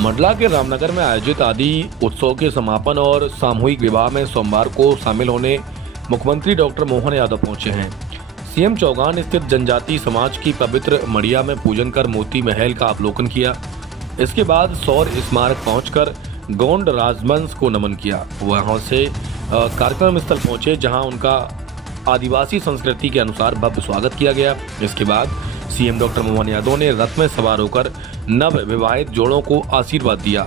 मंडला के रामनगर में आयोजित आदि उत्सव के समापन और सामूहिक विवाह में सोमवार को शामिल होने मुख्यमंत्री डॉक्टर मोहन यादव पहुंचे हैं। सीएम चौगान स्थित जनजाति समाज की पवित्र मड़िया में पूजन कर मोती महल का अवलोकन किया। इसके बाद सौर स्मारक पहुंचकर गोंड राजवंश को नमन किया। वहां से कार्यक्रम स्थल पहुंचे जहां उनका आदिवासी संस्कृति के अनुसार भव्य स्वागत किया गया। इसके बाद सीएम डॉक्टर मोहन यादव ने रथ में सवार होकर नव विवाहित जोड़ों को आशीर्वाद दिया।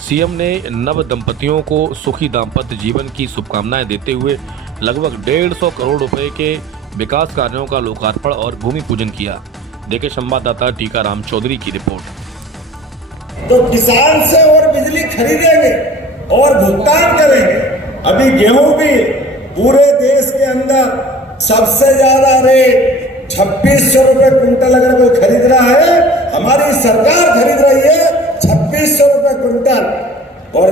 सीएम ने नव दंपतियों को सुखी दाम्पत्य जीवन की शुभकामनाएं देते हुए लगभग 150 करोड़ रुपए के विकास कार्यों का लोकार्पण और भूमि पूजन किया। देखे संवाददाता टीकाराम चौधरी की रिपोर्ट। तो किसान से और बिजली खरीदेंगे और भुगतान करेंगे। अभी गेहूं भी पूरे देश के अंदर सबसे ज्यादा रेट 2600 रुपए क्विंटल अगर कोई खरीद रहा है, हमारी सरकार खरीद रही है 2600 रुपए क्विंटल। और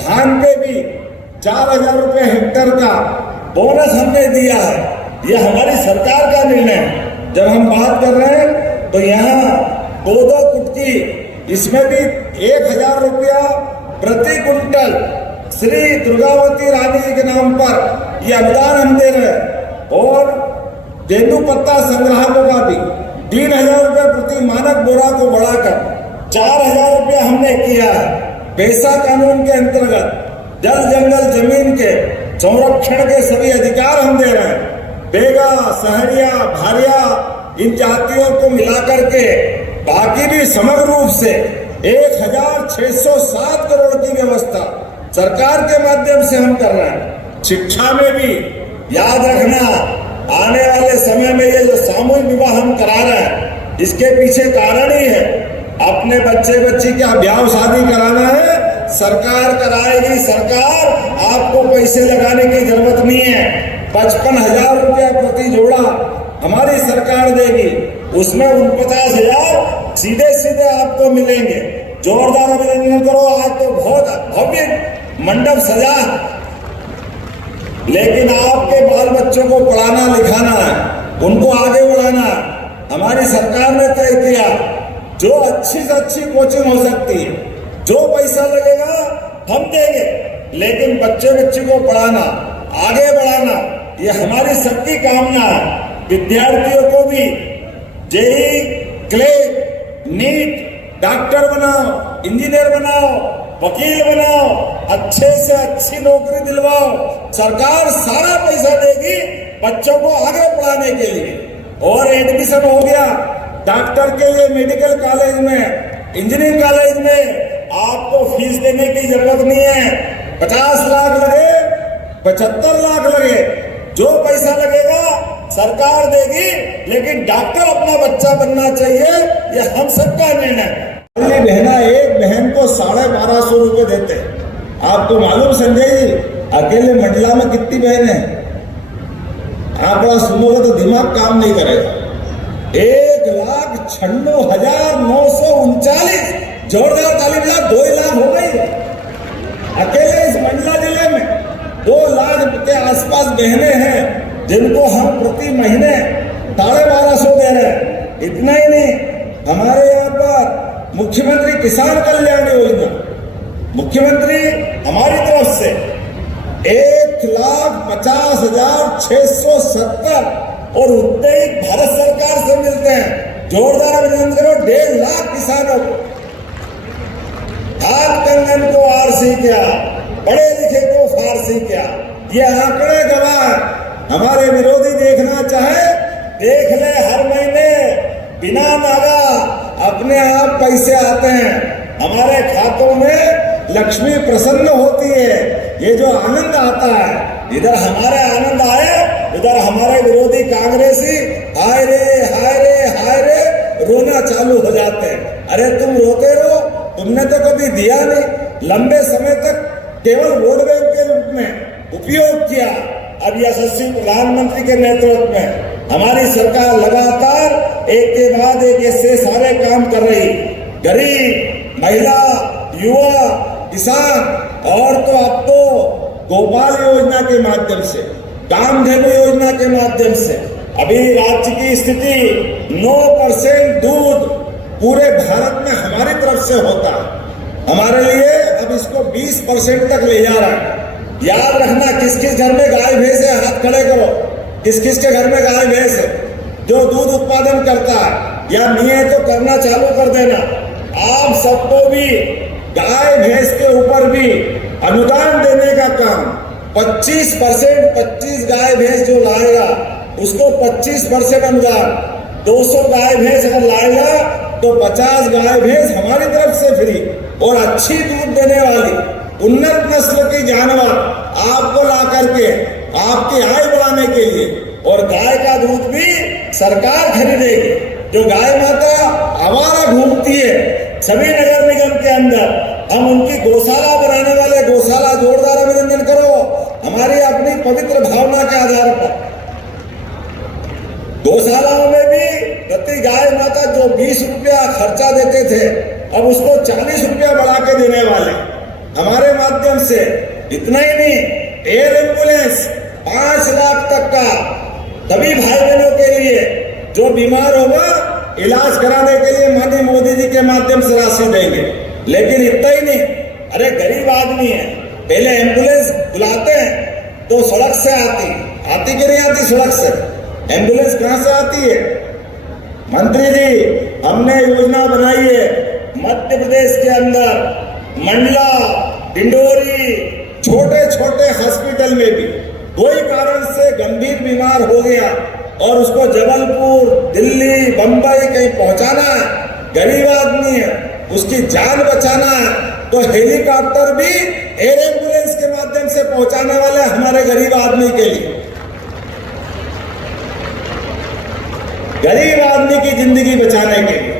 धान पे भी 4000 रुपए हेक्टर का बोनस हमने दिया है। यह हमारी सरकार का निर्णय है। जब हम बात कर रहे हैं तो यहाँ कोदो कुटकी, इसमें भी 1000 रुपया प्रति क्विंटल श्री दुर्गावती रानी जी के नाम पर यह अनुदान हम दे रहे हैं। और तेंदू पत्ता संग्राहकों का भी 3000 रुपये प्रति मानक बोरा को बढ़ाकर 4000 रुपया हमने किया है। पेशा कानून के अंतर्गत जल जंगल जमीन के संरक्षण के सभी अधिकार हम दे रहे हैं। बेगा, सहरिया, भारिया, इन जातियों को मिलाकर के बाकी भी समग्र रूप से 1607 करोड़ की व्यवस्था सरकार के माध्यम से हम कर रहे हैं। शिक्षा में भी याद रखना, आने वाले समय में ये जो सामूहिक विवाह हम करा रहे हैं, इसके पीछे कारण ही है अपने बच्चे बच्ची का ब्याह शादी कराना है, सरकार कराएगी। सरकार, आपको पैसे लगाने की जरूरत नहीं है। 55,000 रुपया प्रति जोड़ा हमारी सरकार देगी, उसमें 49,000 सीधे सीधे आपको मिलेंगे। जोरदार अभिनंदन करो। आज तो बहुत भव्य मंडप सजा, लेकिन आपके बाल बच्चों को पढ़ाना लिखाना है, उनको आगे बढ़ाना हमारी सरकार ने तय किया। जो अच्छी से अच्छी कोचिंग हो सकती है, जो पैसा लगेगा हम देंगे, लेकिन बच्चे बच्ची को पढ़ाना, आगे बढ़ाना, ये हमारी सबकी कामना है। विद्यार्थियों को भी जेईई, क्लेट, नीट, डॉक्टर बनाओ, इंजीनियर बनाओ, वकील बनाओ, अच्छे से अच्छी नौकरी दिलवाओ। सरकार सारा पैसा देगी बच्चों को आगे पढ़ाने के लिए। और एडमिशन हो गया डॉक्टर के लिए मेडिकल कॉलेज में, इंजीनियरिंग कॉलेज में, आपको फीस देने की जरूरत नहीं है। 50 लाख लगे, 75 लाख लगे, जो पैसा लगेगा सरकार देगी, लेकिन डॉक्टर अपना बच्चा बनना चाहिए, ये हम सबका निर्णय है। बहना एक बहन को 1250 रुपए देते हैं। आपको मालूम संजय जी, अकेले मंडला में कितनी बहन है? आंकड़ा सुनोगे तो दिमाग काम नहीं करेगा। 1,96,939। जोरदार ताली बजा। 2 लाख हो गई अकेले इस मंडला जिले में। 2 लाख के आसपास बहनें हैं जिनको हम प्रति महीने 1250 दे रहे हैं। इतना ही नहीं, हमारे यहाँ पर मुख्यमंत्री किसान कल्याण योजना, मुख्यमंत्री हमारी तरफ से 1,50,670 और उतने ही भारत सरकार से मिलते हैं। जोरदार अभिनंदन करो 1.5 लाख किसानों को। हाथ कंगन को आरसी क्या, पढ़े लिखे को फारसी क्या, ये आंकड़े गवाह। हमारे विरोधी देखना चाहे देख ले, हर महीने बिना मांगा अपने आप पैसे आते हैं हमारे खातों में। लक्ष्मी प्रसन्न होती है। ये जो आनंद आता है, इधर हमारे आनंद आए, इधर हमारे विरोधी कांग्रेसी हाय रे हाय रे हाय रे रोना चालू हो जाते हैं। अरे तुम रोते रहो, तुमने तो कभी दिया नहीं। लंबे समय तक केवल वोट बैंक के रूप में उपयोग किया। अब यशस्वी प्रधानमंत्री के नेतृत्व में हमारी सरकार लगातार एक के बाद एक ऐसे सारे काम कर रही। गरीब, महिला, युवा, किसान, और तो अब तो गोपाल योजना के माध्यम से, कामधेनु योजना के माध्यम से अभी राज्य की स्थिति 9% दूध पूरे भारत में हमारी तरफ से होता है। हमारे लिए अब इसको 20% तक ले जा रहा है। याद रखना, किस किस घर में गाय भैंस है हाथ खड़े करो। किस किस के घर में गाय भैंस है जो दूध उत्पादन करता है या नहीं है तो करना चालू कर देना। आप सबको भी गाय भैंस के ऊपर भी अनुदान देने का काम 25%, 25 गाय भैंस जो लाएगा उसको 25% अनुदान, 200 गाय भैंस अगर लाएगा तो 50 गाय भैंस हमारी तरफ से फ्री। और अच्छी दूध देने वाली उन्नत नस्ल की जानवर आपको ला करके आपकी आय बढ़ाने के लिए, और गाय का दूध भी सरकार खरीदेगी। जो गाय माता आवारा घूमती है सभी नगर निगम के अंदर, हम उनकी गौशाला बनाने वाले गौशाला जोरदार अभिनंदन करो हमारी अपनी पवित्र भावना के आधार पर। गौशालाओं में भी प्रति गाय माता जो 20 रुपया खर्चा देते थे अब उसको 40 रुपया बढ़ा के देने वाले हमारे माध्यम से। इतना ही नहीं, एयर एम्बुलेंस 5 लाख तक का सभी भाई बहनों के लिए जो बीमार होगा इलाज कराने के लिए माननीय मोदी जी के माध्यम से राशि देंगे। लेकिन इतना ही नहीं, अरे गरीब आदमी है, पहले एम्बुलेंस बुलाते हैं तो सड़क से आती कि नहीं आती सड़क से, एम्बुलेंस कहां से आती है? मंत्री जी, हमने योजना बनाई है मध्य प्रदेश के अंदर मंडला, डिंडोरी, छोटे छोटे हॉस्पिटल में भी कोई कारण से गंभीर बीमार हो गया और उसको जबलपुर, दिल्ली, बंबई कहीं पहुंचाना है, गरीब आदमी है, उसकी जान बचाना है, तो हेलीकॉप्टर भी एयर एम्बुलेंस के माध्यम से पहुंचाने वाले हमारे गरीब आदमी के लिए, गरीब आदमी की जिंदगी बचाने के लिए।